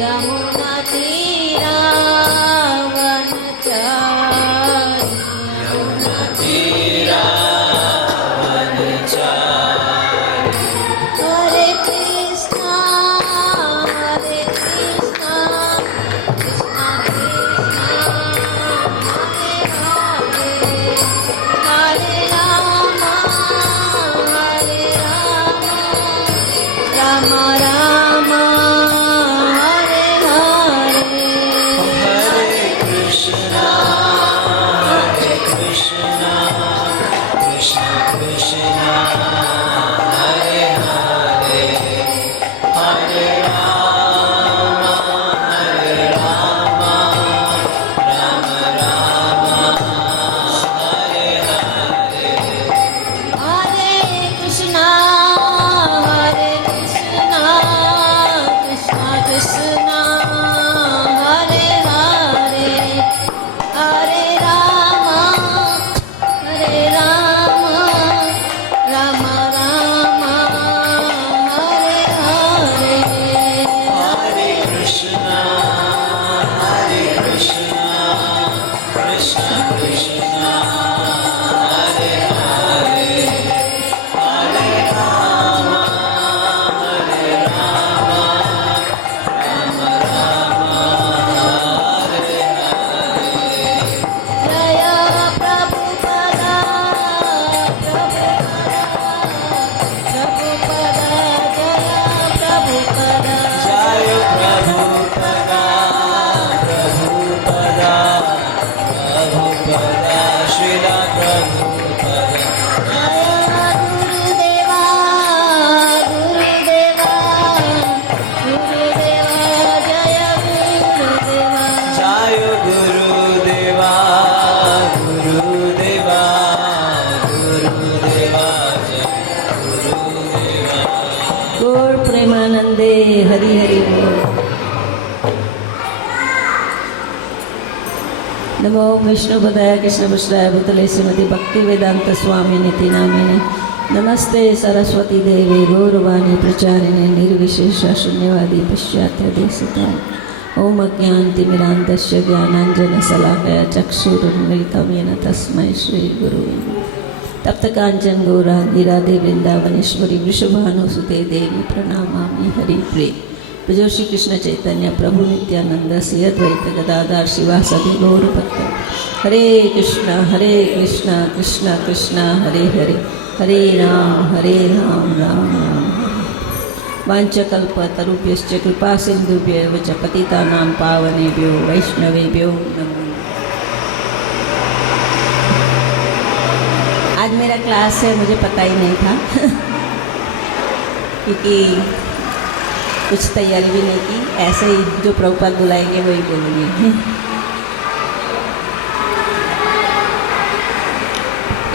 यमुना तीरा वनचारी यमुना तीरा वनचारी हरे कृष्णा कृष्णा कृष्णा हरे हरे हरे राम राम राम हरे हरे हरे कृष्णा कृष्णा कृष्णा हरे हरे हरे राम राम राम हरे हरे हरे कृष्णा कृष्णा कृष्णा हरे हरे हरे राम राम राम हरे हरे हरे कृष्णा कृष्णा कृष्णा हरे हरे हरे राम राम हरे हरे जय प्रभुपदा जय प्रभुपदा प्रभुपदा प्रभुपदा श्रीला प्रभुपदा गुरुदेवा गुरुदेवा गुरुदेवा जय गुरुदेवा जय गुरुदेवा गुरुदेवा गुरुदेवा जय गुरुदेवा गौर प्रेमानंदे हरि हरि बोल। नमो विष्णुपदाय कृष्णपृष्ठाय भूतले श्रीमती भक्ति वेदांत स्वामी निति नामिने नमस्ते सरस्वती देवे गौरवाणी प्रचारिणे निर्विशेष शून्यवादी पश्चात्य देशिताय ओम अज्ञानतिमिरान्धस्य ज्ञानाञ्जनशलाकया चक्षुरुन्मिलितं येन तस्मै श्रीगुरुवे तप्त कांचन गौरांगी राधे वृंदावनेश्वरी वृषभानुसुते देवी प्रणमामि हरिप्रिय जो श्री कृष्ण चैतन्य प्रभु नित्यानंद श्री अद्वैत गदाधर शिवासादि गौर भक्त हरे कृष्णा कृष्णा कृष्णा हरे हरे हरे राम राम राम वाञ्छकल्पतरुभ्यश्च कृपा सिन्धुभ्यः च पतितानां पावनेभ्यो वैष्णवेभ्यो नमो। आज मेरा क्लास है, मुझे पता ही नहीं था क्योंकि कुछ तैयारी भी नहीं की, ऐसे ही जो प्रभुपाद बुलाएंगे वही बोलूँगी।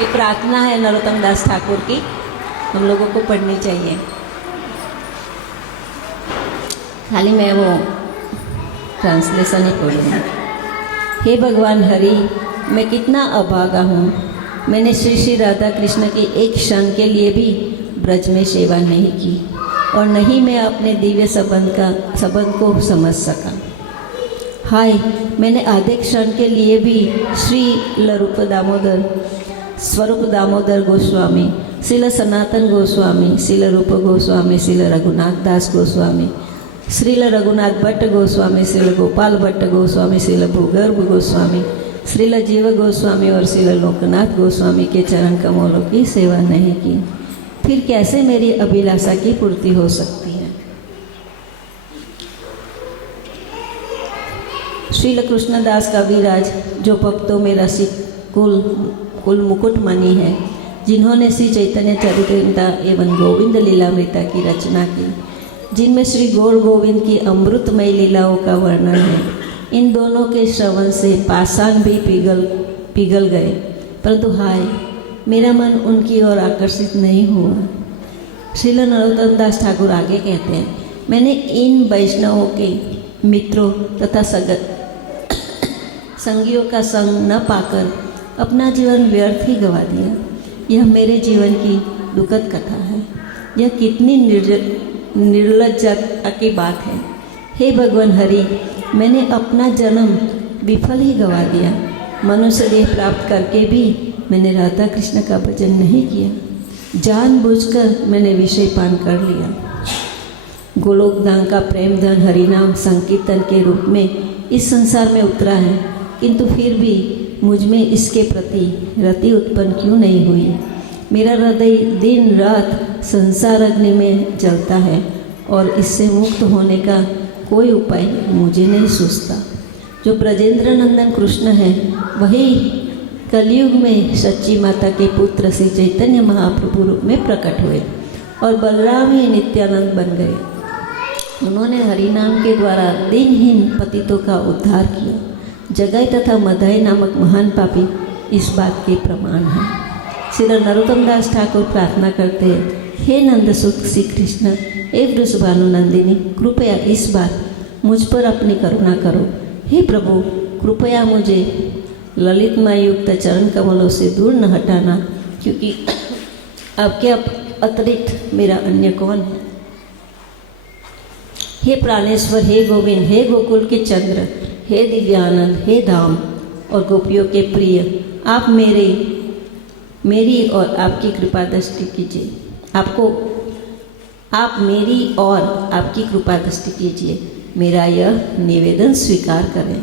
एक प्रार्थना है नरोत्तम दास ठाकुर की, हम लोगों को पढ़नी चाहिए। खाली मैं वो ट्रांसलेशन ही पढ़ूँगी। हे भगवान हरि, मैं कितना अभागा हूँ। मैंने श्री श्री राधा कृष्ण की एक क्षण के लिए भी ब्रज में सेवा नहीं की और नहीं मैं अपने दिव्य संबंध को समझ सका। हाय, मैंने आधे क्षण के लिए भी श्री स्वरूप दामोदर गोस्वामी, श्रील सनातन गोस्वामी, श्रील रूप गोस्वामी, श्रील रघुनाथ दास गोस्वामी, श्रील रघुनाथ भट्ट गोस्वामी, श्रील गोपाल भट्ट गोस्वामी, श्रील भूगर्भ गोस्वामी, श्रील जीव गोस्वामी और श्रील लोकनाथ गोस्वामी के चरण कमलों की सेवा नहीं की। फिर कैसे मेरी अभिलाषा की पूर्ति हो सकती है। श्रील कृष्णदास कविराज जो भक्तों में रसिक कुल मुकुटमणि है, जिन्होंने श्री चैतन्य चरितामृता एवं गोविंद लीलामृता की रचना की, जिनमें श्री गौर गोविंद की अमृतमय लीलाओं का वर्णन है। इन दोनों के श्रवण से पाषाण भी पिघल गए, परंतु हाय, मेरा मन उनकी ओर आकर्षित नहीं हुआ। श्रील नरोत्तम दास ठाकुर आगे कहते हैं, मैंने इन वैष्णवों के मित्रों तथा संगियों का संग न पाकर अपना जीवन व्यर्थ ही गवा दिया। यह मेरे जीवन की दुखद कथा है। यह कितनी निर्लज्जता की बात है। हे भगवान हरि, मैंने अपना जन्म विफल ही गवा दिया। मनुष्य देह प्राप्त करके भी मैंने राधा कृष्ण का भजन नहीं किया। जानबूझकर मैंने विषय पान कर लिया। गोलोक धाम का प्रेम धन हरिनाम संकीर्तन के रूप में इस संसार में उतरा है, किंतु फिर भी मुझ में इसके प्रति रति उत्पन्न क्यों नहीं हुई? मेरा हृदय दिन रात संसार अग्नि में जलता है और इससे मुक्त होने का कोई उपाय मुझे नहीं सूझता। जो ब्रजेंद्र नंदन कृष्ण है वही कलयुग में सच्ची माता के पुत्र श्री चैतन्य महाप्रभु रूप में प्रकट हुए और बलराम ही नित्यानंद बन गए। उन्होंने हरिनाम के द्वारा दिनहीन पतितों का उद्धार किया। जगाई तथा मदाई नामक महान पापी इस बात के प्रमाण हैं। श्री नरोत्तम दास ठाकुर प्रार्थना करते हैं, हे नंदसुत श्री कृष्ण, हे वृषभानु नंदिनी, कृपया इस बार मुझ पर अपनी करुणा करो। हे प्रभु, कृपया मुझे ललितमय युक्त चरण कमलों से दूर न हटाना, क्योंकि आपके अतिरिक्त मेरा अन्य कौन है। हे प्राणेश्वर, हे गोविंद, हे गोकुल के चंद्र, हे दिव्यानंद, हे धाम और गोपियों के प्रिय, आप मेरी और आपकी कृपा दृष्टि कीजिए। आप मेरी और आपकी कृपा दृष्टि कीजिए। मेरा यह निवेदन स्वीकार करें।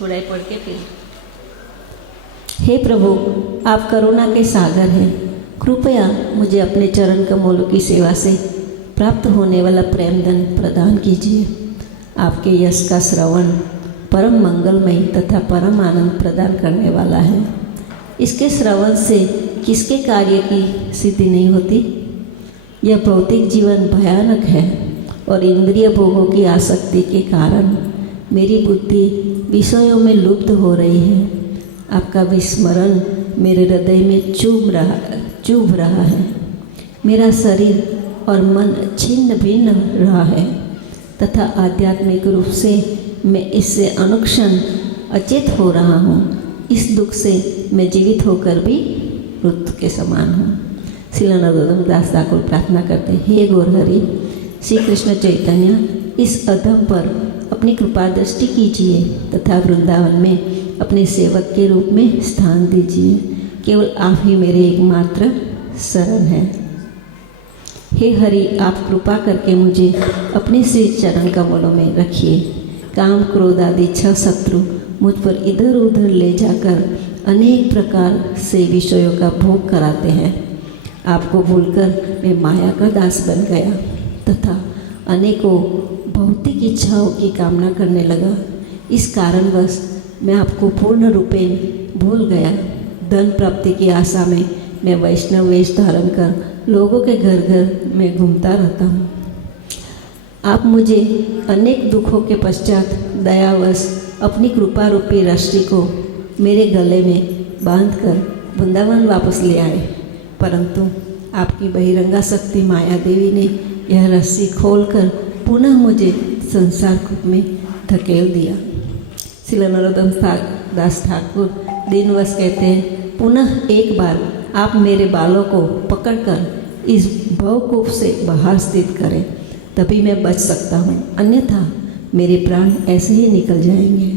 थोड़ा ही पढ़ के फिर। हे प्रभु, आप करुणा के सागर हैं। कृपया मुझे अपने चरण कमलों की सेवा से प्राप्त होने वाला प्रेम धन प्रदान कीजिए। आपके यश का श्रवण परम मंगलमय तथा परम आनंद प्रदान करने वाला है। इसके श्रवण से किसके कार्य की सिद्धि नहीं होती? यह भौतिक जीवन भयानक है और इंद्रिय भोगों की आसक्ति के कारण मेरी बुद्धि विषयों में लुप्त हो रही है। आपका विस्मरण मेरे हृदय में चुभ रहा है। मेरा शरीर और मन छिन्न भिन्न रहा है तथा आध्यात्मिक रूप से मैं इससे अनुक्षण अचेत हो रहा हूँ। इस दुख से मैं जीवित होकर भी मृत्यु के समान हूँ। श्री नरोत्तम दास ठाकुर प्रार्थना करते, हे गौरहरि श्री कृष्ण चैतन्य, इस अधम पर अपनी कृपा दृष्टि कीजिए तथा वृंदावन में अपने सेवक के रूप में स्थान दीजिए। केवल आप ही मेरे एकमात्र शरण हैं। हे हरि, आप कृपा करके मुझे अपने श्री चरण कमलों में रखिए। काम क्रोध आदि 6 शत्रु मुझ पर इधर उधर ले जाकर अनेक प्रकार से विषयों का भोग कराते हैं। आपको भूलकर मैं माया का दास बन गया तथा अनेकों भौतिक इच्छाओं की कामना करने लगा। इस कारणवश मैं आपको पूर्ण रूपेण भूल गया। धन प्राप्ति की आशा में मैं वैष्णव वेश धारण कर लोगों के घर घर में घूमता रहता हूँ। आप मुझे अनेक दुखों के पश्चात दयावश अपनी कृपा रूपी रस्सी को मेरे गले में बांधकर वृंदावन वापस ले आए, परंतु आपकी बहिरंगा शक्ति माया देवी ने यह रस्सी खोलकर पुनः मुझे संसार कूप में धकेल दिया। श्री नरोत्तम दास ठाकुर दीनवश कहते हैं, पुनः एक बार आप मेरे बालों को पकड़कर इस भवकूप से बाहर स्थित करें, तभी मैं बच सकता हूँ, अन्यथा मेरे प्राण ऐसे ही निकल जाएंगे।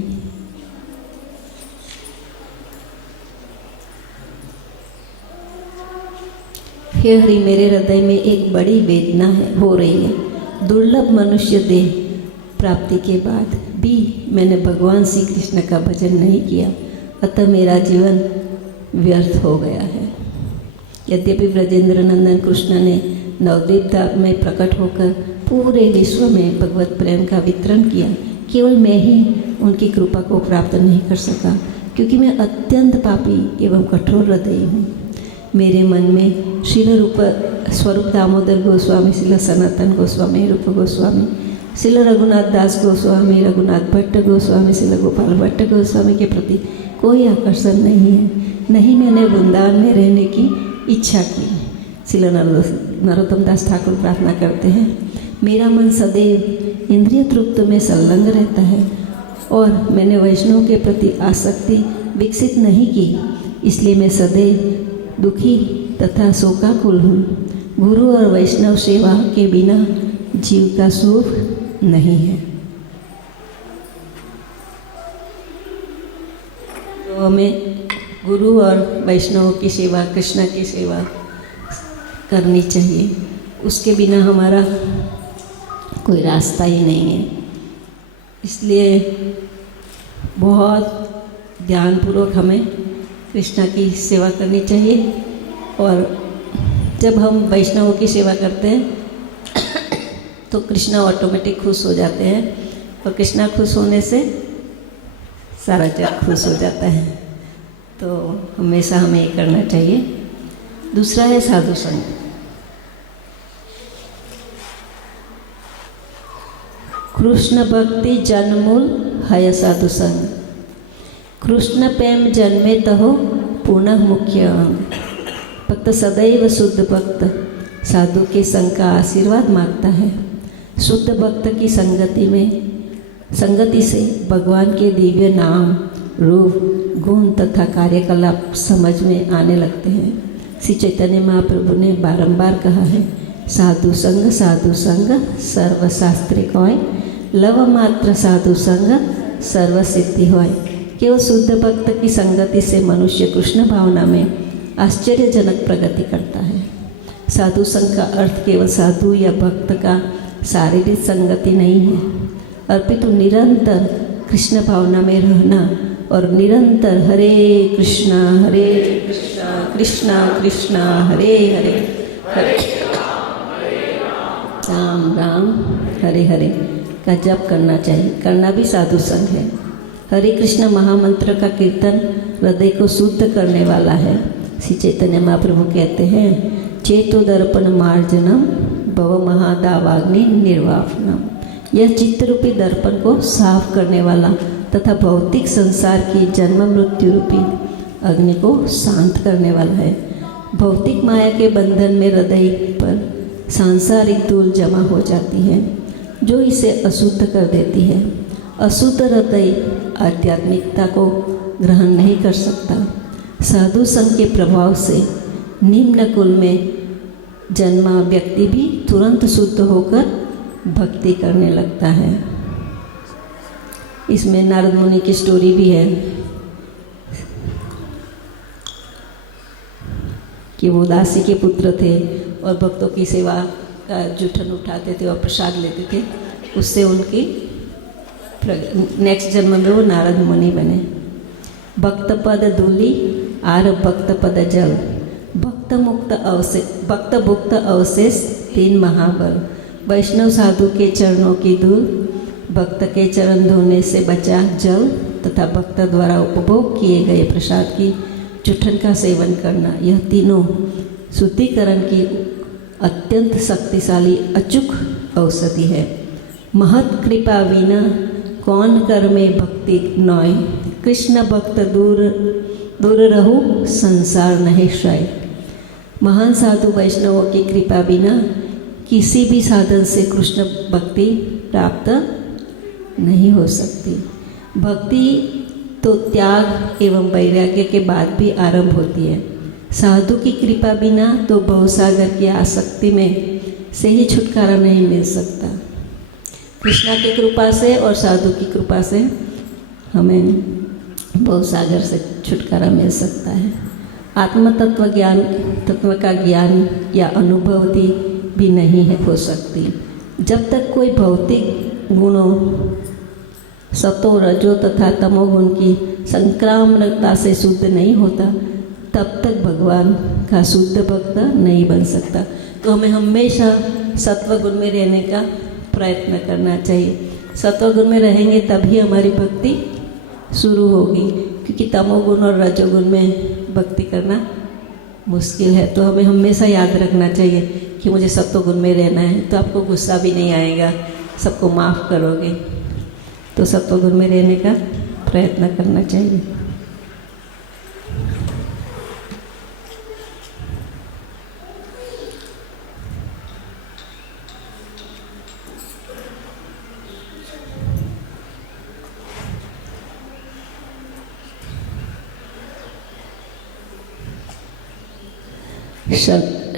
हे हरि, मेरे हृदय में एक बड़ी वेदना हो रही है। दुर्लभ मनुष्य देह प्राप्ति के बाद भी मैंने भगवान श्री कृष्ण का भजन नहीं किया, अतः मेरा जीवन व्यर्थ हो गया है। यद्यपि ब्रजेंद्र नंदन कृष्ण ने नवद्वीप धाम में प्रकट होकर पूरे विश्व में भगवत प्रेम का वितरण किया, केवल मैं ही उनकी कृपा को प्राप्त नहीं कर सका, क्योंकि मैं अत्यंत पापी एवं कठोर हृदय हूँ। मेरे मन में श्रील रूप स्वरूप दामोदर गोस्वामी, श्रील सनातन गोस्वामी, रूप गोस्वामी, श्रील रघुनाथ दास गोस्वामी, रघुनाथ भट्ट गोस्वामी, श्रील गोपाल भट्ट गोस्वामी के प्रति कोई आकर्षण नहीं है। नहीं मैंने वृंदावन में रहने की इच्छा की। श्रील नरोत्तम दास ठाकुर प्रार्थना करते हैं, मेरा मन सदैव इंद्रिय तृप्त में संलग्न रहता है और मैंने वैष्णव के प्रति आसक्ति विकसित नहीं की, इसलिए मैं सदैव दुखी तथा शोकाकुल हूँ। गुरु और वैष्णव सेवा के बिना जीव का सुख नहीं है। तो हमें गुरु और वैष्णव की सेवा, कृष्ण की सेवा करनी चाहिए। उसके बिना हमारा कोई रास्ता ही नहीं है। इसलिए बहुत ध्यानपूर्वक हमें कृष्णा की सेवा करनी चाहिए। और जब हम वैष्णवों की सेवा करते हैं तो कृष्णा ऑटोमेटिक खुश हो जाते हैं, और कृष्णा खुश होने से सारा जग खुश हो जाता है। तो हमेशा हमें ये करना चाहिए। दूसरा है साधु संग। कृष्ण भक्ति जन्मूल है साधु संग। कृष्ण प्रेम जन्मे तहो पुनः मुख्य अंग। भक्त सदैव शुद्ध भक्त साधु के संग का आशीर्वाद मांगता है। शुद्ध भक्त की संगति से भगवान के दिव्य नाम, रूप, गुण तथा कार्यकलाप समझ में आने लगते हैं। श्री चैतन्य महाप्रभु ने बारंबार कहा है, साधु संग सर्वशास्त्रिक होय, लव मात्र साधु संग सर्व सिद्धि होय। केवल शुद्ध भक्त की संगति से मनुष्य कृष्ण भावना में आश्चर्यजनक प्रगति करता है। साधु संग का अर्थ केवल साधु या भक्त का शारीरिक संगति नहीं है, अपितु निरंतर कृष्ण भावना में रहना और निरंतर हरे कृष्णा कृष्णा कृष्णा हरे हरे, हरे राम राम हरे हरे का जप करना चाहिए। करना भी साधु संग है। हरे कृष्ण महामंत्र का कीर्तन हृदय को शुद्ध करने वाला है। श्री चैतन्य महाप्रभु कहते हैं, चेतो दर्पण मार्जनम भव महादावाग्नि निर्वापनम। यह चित्तरूपी दर्पण को साफ करने वाला तथा भौतिक संसार की जन्म मृत्यु रूपी अग्नि को शांत करने वाला है। भौतिक माया के बंधन में हृदय पर सांसारिक धूल जमा हो जाती है, जो इसे अशुद्ध कर देती है। अशुद्ध हृदय आध्यात्मिकता को ग्रहण नहीं कर सकता। साधु संघ के प्रभाव से निम्न कुल में जन्मा व्यक्ति भी तुरंत शुद्ध होकर भक्ति करने लगता है। इसमें नारद मुनि की स्टोरी भी है कि वो दासी के पुत्र थे और भक्तों की सेवा का जूठन उठाते थे और प्रसाद लेते थे। उससे उनकी नेक्स्ट जन्म में वो नारद मुनि बने। भक्त पद धूलि आर भक्त पद जल, भक्त भुक्त अवशेष 3 महाबल। वैष्णव साधु के चरणों की धूल, भक्त के चरण धोने से बचा जल तथा भक्त द्वारा उपभोग किए गए प्रसाद की चूठन का सेवन करना, यह तीनों शुद्धिकरण की अत्यंत शक्तिशाली अचूक औषधि है। महत कृपा विना कौन कर में भक्ति नॉय, कृष्ण भक्त दूर रहु संसार नहीं क्षय। महान साधु वैष्णवों की कृपा बिना किसी भी साधन से कृष्ण भक्ति प्राप्त नहीं हो सकती। भक्ति तो त्याग एवं वैराग्य के बाद भी आरंभ होती है। साधु की कृपा बिना तो भवसागर की आसक्ति में से ही छुटकारा नहीं मिल सकता। कृष्णा की कृपा से और साधु की कृपा से हमें भवसागर से छुटकारा मिल सकता है। आत्म तत्व का ज्ञान या अनुभूति भी नहीं है हो सकती। जब तक कोई भौतिक गुणों सतो रजो तथा तमोगुण की संक्रामकता से शुद्ध नहीं होता, तब तक भगवान का शुद्ध भक्त नहीं बन सकता। तो हमें हमेशा सत्वगुण में रहने का प्रयत्न करना चाहिए। सत्वगुण में रहेंगे तभी हमारी भक्ति शुरू होगी, क्योंकि तमोगुण और रजोगुण में भक्ति करना मुश्किल है। तो हमें हमेशा याद रखना चाहिए कि मुझे सत्वगुण में रहना है, तो आपको गुस्सा भी नहीं आएगा, सबको माफ़ करोगे। तो सत्वगुण में रहने का प्रयत्न करना चाहिए।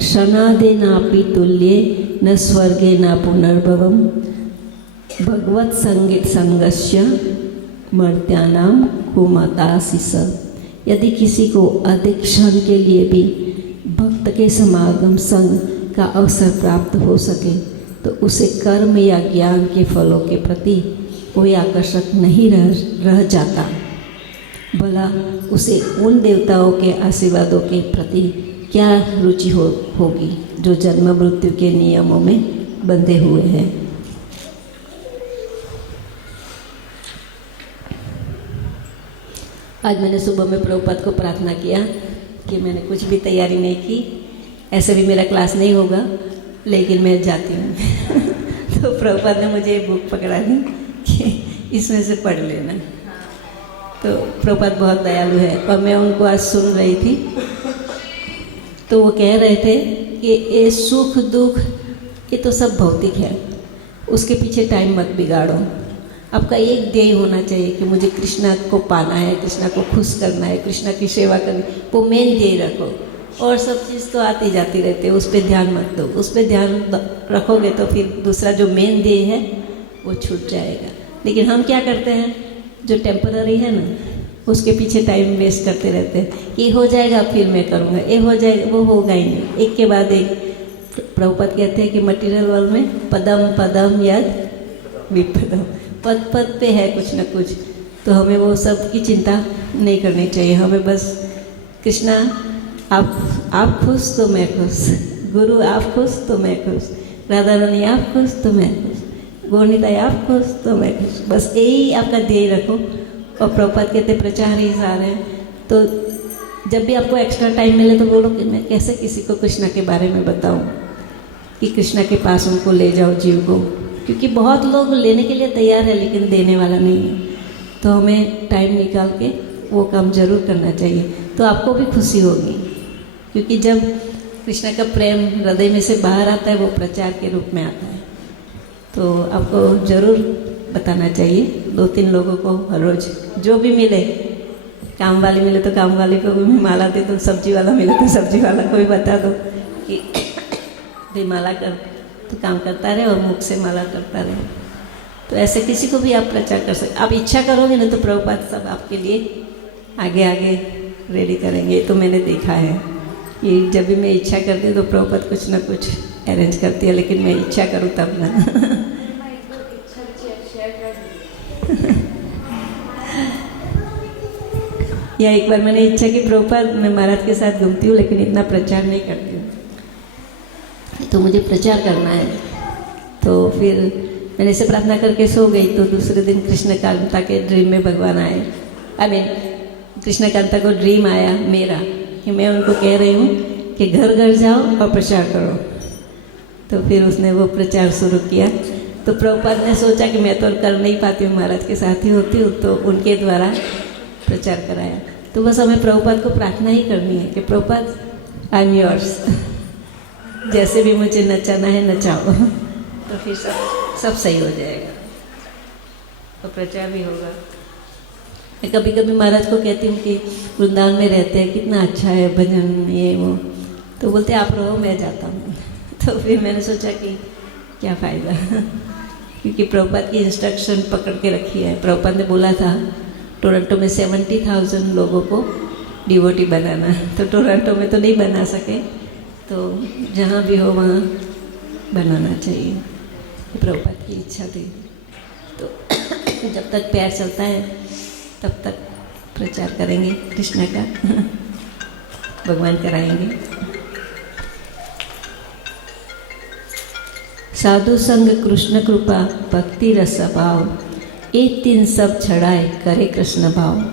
शनादे नापि तुल्ये न स्वर्गे न पुनर्भवम भगवत संगीत संगस्य मर्त्यानां कुमतासिस। यदि किसी को अधिक क्षण के लिए भी भक्त के समागम संग का अवसर प्राप्त हो सके तो उसे कर्म या ज्ञान के फलों के प्रति कोई आकर्षक नहीं रह जाता। भला उसे उन देवताओं के आशीर्वादों के प्रति क्या रुचि होगी जो जन्म मृत्यु के नियमों में बंधे हुए हैं। आज मैंने सुबह में प्रभुपाद को प्रार्थना किया कि मैंने कुछ भी तैयारी नहीं की, ऐसे भी मेरा क्लास नहीं होगा लेकिन मैं जाती हूँ। तो प्रभुपाद ने मुझे बुक पकड़ा दी कि इसमें से पढ़ लेना। तो प्रभुपाद बहुत दयालु है और मैं उनको आज सुन रही थी तो वो कह रहे थे कि ये सुख दुख ये तो सब भौतिक है, उसके पीछे टाइम मत बिगाड़ो। आपका एक ध्येय होना चाहिए कि मुझे कृष्णा को पाना है, कृष्णा को खुश करना है, कृष्णा की सेवा करनी, वो मेन ध्येय रखो। और सब चीज़ तो आती जाती रहती है, उस पर ध्यान मत दो। उस पर ध्यान रखोगे तो फिर दूसरा जो मेन ध्येय है वो छूट जाएगा। लेकिन हम क्या करते हैं, जो टेम्पररी है ना उसके पीछे टाइम वेस्ट करते रहते हैं। ये हो जाएगा फिर मैं करूँगा, ये हो जाएगा, वो होगा ही नहीं, एक के बाद एक। प्रभुपाद कहते हैं कि मटीरियल वर्ल्ड में पदम पदम यद विपदम, पद पद पे है कुछ न कुछ। तो हमें वो सब की चिंता नहीं करनी चाहिए। हमें बस कृष्णा आप खुश तो मैं खुश, गुरु आप खुश तो मैं खुश, राधा रानी आप खुश तो मैं खुश, गोनिताई आप खुश तो मैं खुश। बस यही आपका ध्येय रखो। और प्रभुपाद कहते प्रचार ही सार है। तो जब भी आपको एक्स्ट्रा टाइम मिले तो बोलो कि मैं कैसे किसी को कृष्णा के बारे में बताऊं, कि कृष्णा के पास उनको ले जाओ जीव को। क्योंकि बहुत लोग लेने के लिए तैयार है लेकिन देने वाला नहीं है। तो हमें टाइम निकाल के वो काम जरूर करना चाहिए, तो आपको भी खुशी होगी। क्योंकि जब कृष्णा का प्रेम हृदय में से बाहर आता है वो प्रचार के रूप में आता है। तो आपको ज़रूर बताना चाहिए 2-3 लोगों को हर रोज़, जो भी मिले। काम वाली मिले तो काम वाली को भी माला दे दो, सब्जी वाला मिले तो सब्जी वाला को भी बता दो कि दे माला कर, तो काम करता रहे और मुख से माला करता रहे। तो ऐसे किसी को भी आप प्रचार कर सकते। आप इच्छा करोगे ना तो प्रभुपाद सब आपके लिए आगे आगे रेडी करेंगे। तो मैंने देखा है कि जब भी मैं इच्छा करती हूँ तो प्रभुपाद कुछ ना कुछ अरेंज करती है, लेकिन मैं इच्छा करूँ तब ना। या एक बार मैंने इच्छा की प्रभुपाद मैं महाराज के साथ घूमती हूँ लेकिन इतना प्रचार नहीं करती हूँ, तो मुझे प्रचार करना है। तो फिर मैंने इसे प्रार्थना करके सो गई। तो दूसरे दिन कृष्णकांता के ड्रीम में भगवान आए। कृष्णकांता को ड्रीम आया मेरा कि मैं उनको कह रही हूँ कि घर घर जाओ और प्रचार करो। तो फिर उसने वो प्रचार शुरू किया। तो प्रभुपाद ने सोचा कि मैं तो कर नहीं पाती हूँ, महाराज के साथ ही होती हूँ, तो उनके द्वारा प्रचार कराया। तो बस हमें प्रभुपाद को प्रार्थना ही करनी है कि प्रभुपाद आई एम योर्स, जैसे भी मुझे नचाना है नचाओ। तो फिर सब सही हो जाएगा और प्रचार भी होगा। मैं कभी कभी महाराज को कहती हूँ कि वृंदावन में रहते हैं, कितना अच्छा है भजन ये वो। तो बोलते आप रहो मैं जाता हूँ। तो फिर मैंने सोचा कि क्या फ़ायदा, क्योंकि प्रभुपाद की इंस्ट्रक्शन पकड़ के रखी है। प्रभुपाद ने बोला था टोरंटो में 70,000 लोगों को डिवोटी बनाना है। तो टोरंटो में तो नहीं बना सके, तो जहाँ भी हो वहाँ बनाना चाहिए। प्रभुपाद की इच्छा थी। तो जब तक प्यार चलता है तब तक प्रचार करेंगे कृष्ण का, भगवान कराएंगे। साधु संग कृष्ण कृपा भक्ति रस भाव, 1-3 सब छड़ाए करे कृष्ण भाव।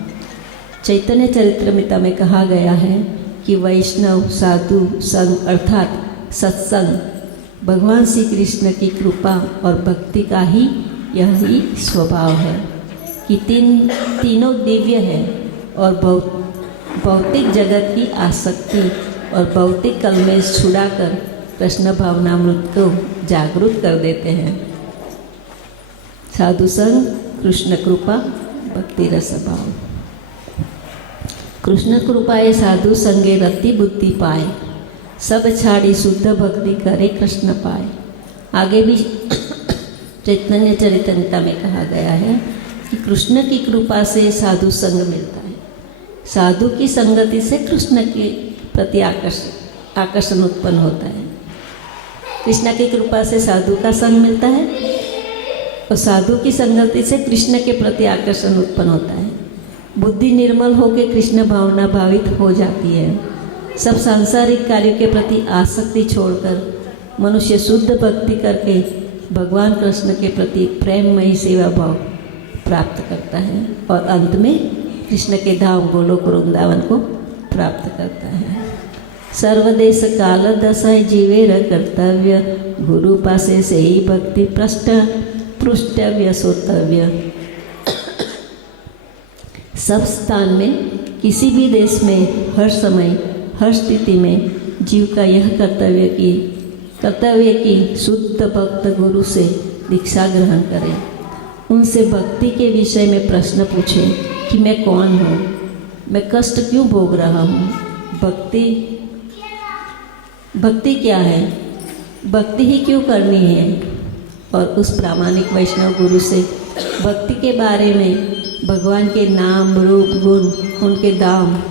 चैतन्य चरित्रमिता में कहा गया है कि वैष्णव साधु संग अर्थात सत्संग भगवान श्री कृष्ण की कृपा और भक्ति का ही यही स्वभाव है कि तीनों दिव्य है और भौतिक जगत की आसक्ति और भौतिक कलमेश छुड़ाकर कृष्ण भावनामृत को जागरूक कर देते हैं। साधु संग कृष्ण कृपा भक्ति रस भाव। कृष्ण कृपाए साधु संगे रति बुद्धि पाए, सब छाड़ी शुद्ध भक्ति करे कृष्ण पाए। आगे भी चैतन्य चरितमृता में कहा गया है कि कृष्ण की कृपा से साधु संग मिलता है। साधु की संगति से कृष्ण के प्रति आकर्षण उत्पन्न होता है। कृष्ण की कृपा से साधु का संग मिलता है और साधु की संगति से कृष्ण के प्रति आकर्षण उत्पन्न होता है। बुद्धि निर्मल होकर कृष्ण भावना भावित हो जाती है। सब सांसारिक कार्यों के प्रति आसक्ति छोड़कर मनुष्य शुद्ध भक्ति करके भगवान कृष्ण के प्रति प्रेममयी सेवा भाव प्राप्त करता है और अंत में कृष्ण के धाम गोलोक वृंदावन को प्राप्त करता है। सर्वदेश काल दशाएं जीवेर कर्तव्य, गुरु पासे से ही भक्ति पृष्ठव्य सोतव्य। सब स्थान में, किसी भी देश में, हर समय, हर स्थिति में जीव का यह कर्तव्य की शुद्ध भक्त गुरु से दीक्षा ग्रहण करें। उनसे भक्ति के विषय में प्रश्न पूछें कि मैं कौन हूँ, मैं कष्ट क्यों भोग रहा हूँ, भक्ति क्या है, भक्ति ही क्यों करनी है। और उस प्रामाणिक वैष्णव गुरु से भक्ति के बारे में, भगवान के नाम, रूप, गुण, उनके धाम,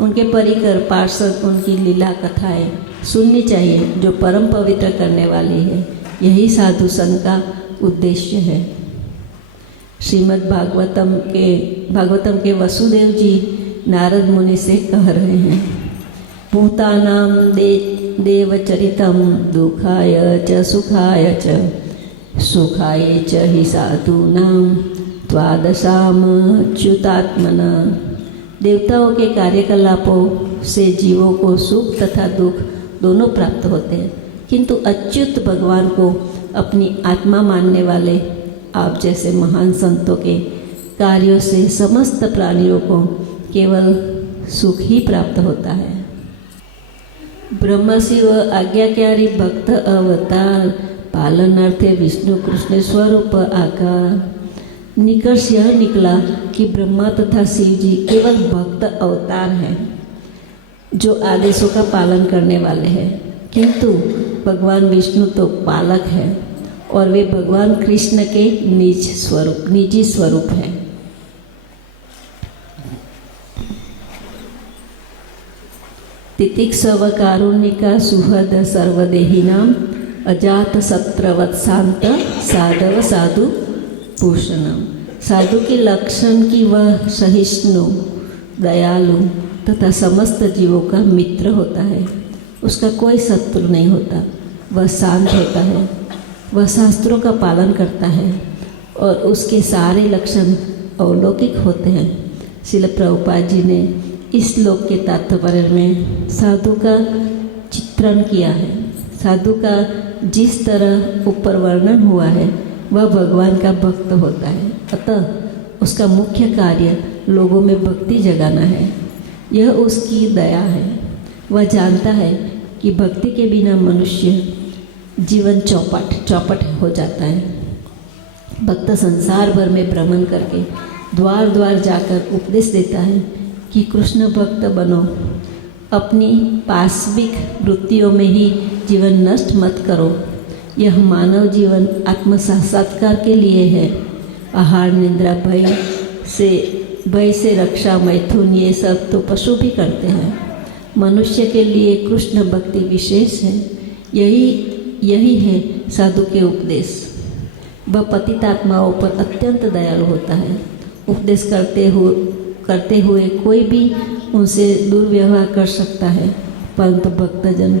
उनके परिकर, पार्षद, उनकी लीला कथाएं सुननी चाहिए जो परम पवित्र करने वाली है। यही साधु संघ का उद्देश्य है। श्रीमद् भागवतम के वसुदेव जी नारद मुनि से कह रहे हैं, भूतानां देवचरितम दुखाय च सुखाय च सुखाय च हि साधूनां त्वादशामच्युतात्मना। देवताओं के कार्यकलापों से जीवों को सुख तथा दुख दोनों प्राप्त होते हैं, किंतु अच्युत भगवान को अपनी आत्मा मानने वाले आप जैसे महान संतों के कार्यों से समस्त प्राणियों को केवल सुख ही प्राप्त होता है। ब्रह्म शिव आज्ञाकारी भक्त अवतार पालनार्थे विष्णु कृष्ण स्वरूप आकार। निष्कर्ष यह निकला कि ब्रह्मा तथा शिव जी केवल भक्त अवतार हैं जो आदेशों का पालन करने वाले हैं, किंतु भगवान विष्णु तो पालक हैं और वे भगवान कृष्ण के निजी स्वरूप हैं। तितिक्षव कारुणिका सुहृद सर्वदेहिनां अजात सत्रवत्सांत साधव साधु भूषणम। साधु के लक्षण की वह सहिष्णु, दयालु तथा समस्त जीवों का मित्र होता है। उसका कोई शत्रु नहीं होता। वह शांत होता है, वह शास्त्रों का पालन करता है और उसके सारे लक्षण अलौकिक होते हैं। श्रील प्रभुपाद जी ने इस श्लोक के तात्पर्य में साधु का चित्रण किया है। साधु का जिस तरह ऊपर वर्णन हुआ है वह भगवान का भक्त होता है, अतः उसका मुख्य कार्य लोगों में भक्ति जगाना है। यह उसकी दया है। वह जानता है कि भक्ति के बिना मनुष्य जीवन चौपट हो जाता है। भक्त संसार भर में भ्रमण करके द्वार द्वार जाकर उपदेश देता है कि कृष्ण भक्त बनो, अपनी पाशविक वृत्तियों में ही जीवन नष्ट मत करो। यह मानव जीवन आत्म साक्षात्कार के लिए है। आहार, निद्रा, भय से रक्षा, मैथुन, ये सब तो पशु भी करते हैं। मनुष्य के लिए कृष्ण भक्ति विशेष है। यही है साधु के उपदेश। वह पतितात्माओं पर अत्यंत दयालु होता है। उपदेश करते हुए कोई भी उनसे दुर्व्यवहार कर सकता है, परंतु भक्तजन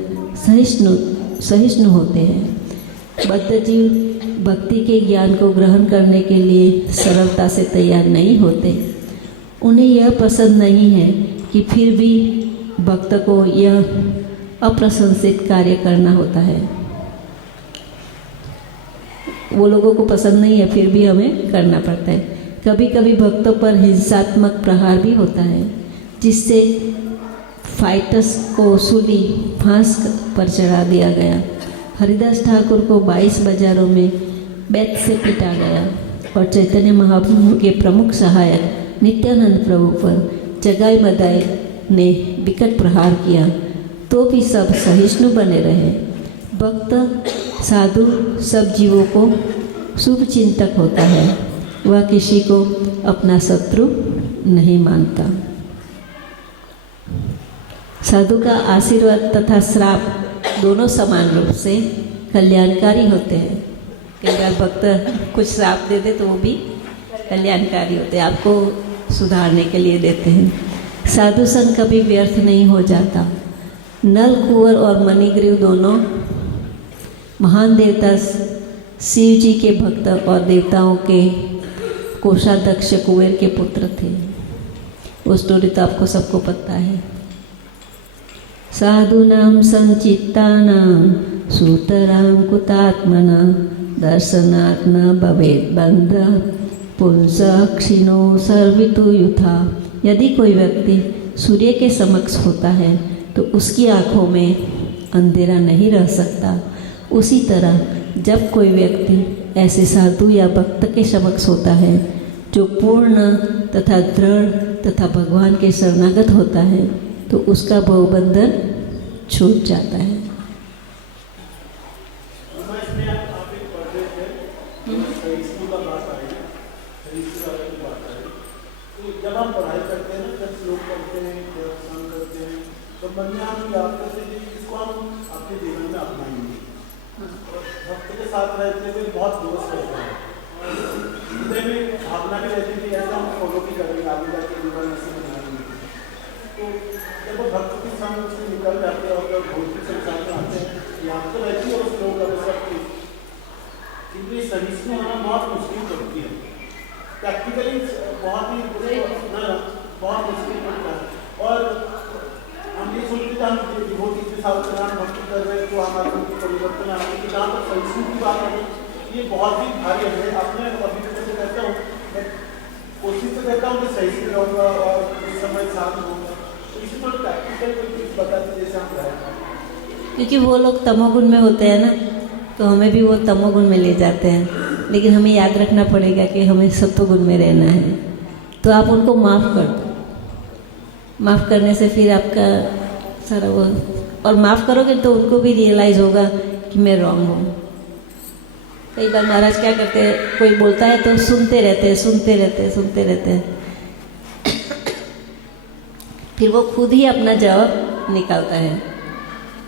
सहिष्णु होते हैं। बद्धजीव भक्ति के ज्ञान को ग्रहण करने के लिए सरलता से तैयार नहीं होते। उन्हें यह पसंद नहीं है कि फिर भी भक्त को यह अप्रशंसित कार्य करना होता है। वो लोगों को पसंद नहीं है, फिर भी हमें करना पड़ता है। कभी कभी भक्तों पर हिंसात्मक प्रहार भी होता है, जिससे फाइटर्स को सूली फांस पर चढ़ा दिया गया। हरिदास ठाकुर को 22 बाजारों में बेत से पीटा गया और चैतन्य महाप्रभु के प्रमुख सहायक नित्यानंद प्रभु पर जगाई मदाई ने विकट प्रहार किया, तो भी सब सहिष्णु बने रहे। भक्त साधु सब जीवों को शुभ चिंतक होता है, वह किसी को अपना शत्रु नहीं मानता। साधु का आशीर्वाद तथा श्राप दोनों समान रूप से कल्याणकारी होते हैं। कई बार भक्त कुछ श्राप दे दे तो वो भी कल्याणकारी होते हैं, आपको सुधारने के लिए देते हैं। साधु संग कभी व्यर्थ नहीं हो जाता। नल, कुंवर और मणिग्रीव दोनों महान देवता शिव जी के भक्त और देवताओं के कोषाध्यक्ष कुबेर के पुत्र थे। वो स्टोरी तो आपको सबको पता है। साधूनां संचित्तानां सूतरां कुतात्मना दर्शनात् न भवेत् बन्धः पुंसः क्षीणो सर्वितु युथा। यदि कोई व्यक्ति सूर्य के समक्ष होता है तो उसकी आँखों में अंधेरा नहीं रह सकता। उसी तरह जब कोई व्यक्ति ऐसे साधु या भक्त के समक्ष होता है जो पूर्ण तथा दृढ़ तथा भगवान के शरणागत होता है तो उसका भवबंधन छूट जाता है। जब हम पढ़ाई करते हैं, जब श्लोक पढ़ते हैं, जब संग करते हैं, तो मन में हम याद करते हैं कि इसको हम अपने जीवन में अपनाएंगे। भक्त के साथ रहते हुए बहुत दोस्त रहते हैं, हृदय में भावना भी रहती है कि ऐसा हम फॉलो भी करेंगे, आगे जाके जीवन ऐसे बनाएंगे। तो जब वो भक्त के संग से निकल जाते हैं और जब भौतिक संसार में आते हैं, याद तो रहती है उस लोग अगर सबकी, क्योंकि सहिष्णु होना बहुत मुश्किल पड़ती है। प्रैक्टिकली बहुत ही बहुत मुश्किल पड़ता है। और हम ये सोचते थे हम विभूति के साथ चलान भक्ति कर रहे हैं तो हमारे उनकी परिवर्तन आने की, जहाँ तक सहिष्णु की बात है ये बहुत ही भारी है। अपने अभी तक से कहता हूँ, मैं कोशिश तो करता हूँ कि सहिष्णु रहूँगा और इस समय साथ रहूँगा। तो इसी पर प्रैक्टिकल कोई चीज़ बताते जैसे हम रहें, क्योंकि वो लोग तमोगुण में होते हैं ना, तो हमें भी वो तमोगुण में ले जाते हैं। लेकिन हमें याद रखना पड़ेगा कि हमें सत्वगुण में रहना है। तो आप उनको माफ़ कर दो। माफ़ करने से फिर आपका सारा वो, और माफ़ करोगे तो उनको भी रियलाइज़ होगा कि मैं रॉन्ग हूँ। कई बार महाराज क्या करते हैं, कोई बोलता है तो सुनते रहते हैं, सुनते रहते हैं, सुनते रहते हैं, फिर वो खुद ही अपना जवाब निकालता है।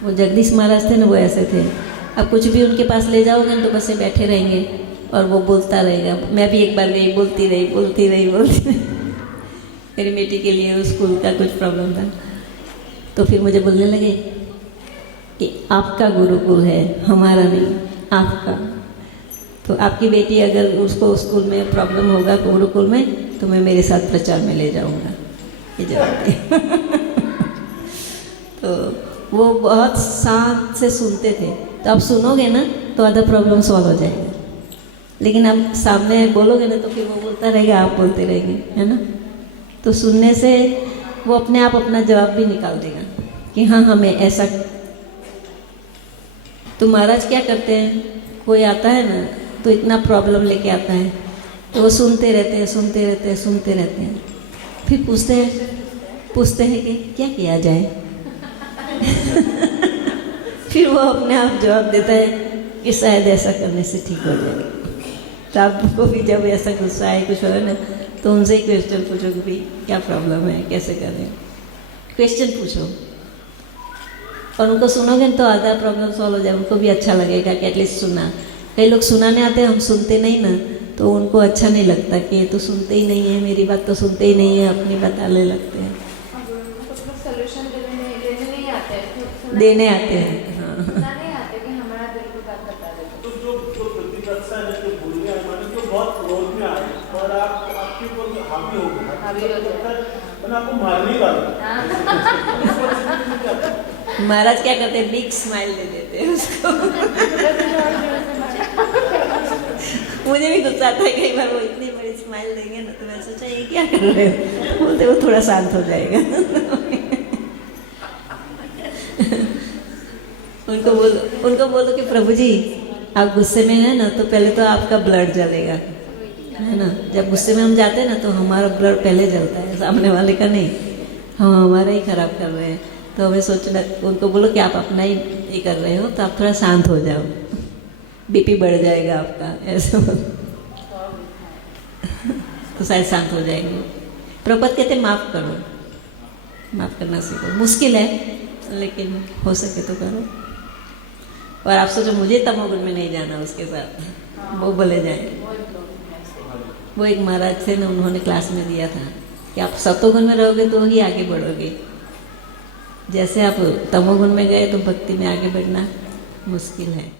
वो जगदीश महाराज थे ना, वो ऐसे थे। अब कुछ भी उनके पास ले जाओगे तो बस बैठे रहेंगे और वो बोलता रहेगा। मैं भी एक बार गई, बोलती रही। मेरी बेटी के लिए स्कूल का कुछ प्रॉब्लम था, तो फिर मुझे बोलने लगे कि आपका गुरुकुल है, हमारा नहीं, आपका। तो आपकी बेटी अगर उसको स्कूल में प्रॉब्लम होगा गुरुकुल में तो मैं मेरे साथ प्रचार में ले जाऊंगा, ये जवाब दिया। तो वो बहुत शांत से सुनते थे। तो आप सुनोगे ना तो आधा प्रॉब्लम सॉल्व हो जाएगा। लेकिन आप सामने बोलोगे ना तो फिर वो बोलता रहेगा, आप बोलते रहेंगे, है ना। तो सुनने से वो अपने आप अपना जवाब भी निकाल देगा कि हाँ हमें ऐसा। तो महाराज क्या करते हैं, कोई आता है ना तो इतना प्रॉब्लम लेके आता है तो वो सुनते रहते हैं। फिर पूछते हैं कि क्या किया जाए। फिर वो अपने आप जवाब देता है कि शायद ऐसा करने से ठीक हो जाएगा। तो आपको भी जब ऐसा गुस्सा आए कुछ हो ना तो उनसे ही क्वेश्चन पूछो कि भाई क्या प्रॉब्लम है, कैसे करें। क्वेश्चन पूछो और उनको सुनोगे तो आधा प्रॉब्लम सॉल्व हो जाए। उनको भी अच्छा लगेगा कि एटलीस्ट सुना। कई लोग सुनाने आते हैं, हम सुनते नहीं ना, तो उनको अच्छा नहीं लगता कि ये तो सुनते ही नहीं है, मेरी बात तो सुनते ही नहीं है, अपनी बताने लगते हैं। सोल्यूशन देने आते हैं, हाँ। नहीं आते कि हमारा दिल को बात बता देते। तो जो प्रतिपक्षा है, जो भूलिया है, माने जो बहुत क्रोध में आए और आपके ऊपर हावी हो गया, मैंने आपको मारने वाला। महाराज क्या करते हैं, बिग स्माइल दे देते हैं उसको। मुझे भी गुस्सा आता है कई बार, वो इतनी बड़ी स्माइल देंगे ना तो मैं सोचा ये क्या कर रहे हो, बोलते वो थोड़ा शांत हो जाएगा। उनको बोलो कि प्रभु जी आप गुस्से में हैं ना तो पहले तो आपका ब्लड जलेगा, है ना। जब गुस्से में हम जाते हैं ना तो हमारा ब्लड पहले जलता है, सामने वाले का नहीं। हम हमारा ही खराब कर रहे हैं, तो हमें सोचना, उनको बोलो कि आप अपना ही ये कर रहे हो तो आप थोड़ा शांत हो जाओ। बीपी बढ़ जाएगा आपका, ऐसा तो शायद शांत हो जाएंगे। प्रपद कहते माफ़ करो, माफ़ करना सीखो। मुश्किल है लेकिन हो सके तो करो। और आप सोचो मुझे तमोगुण में नहीं जाना उसके साथ, वो बोले जाए। वो एक महाराज थे ना, उन्होंने क्लास में दिया था कि आप सतोगुण में रहोगे तो ही आगे बढ़ोगे, जैसे आप तमोगुण में गए तो भक्ति में आगे बढ़ना मुश्किल है।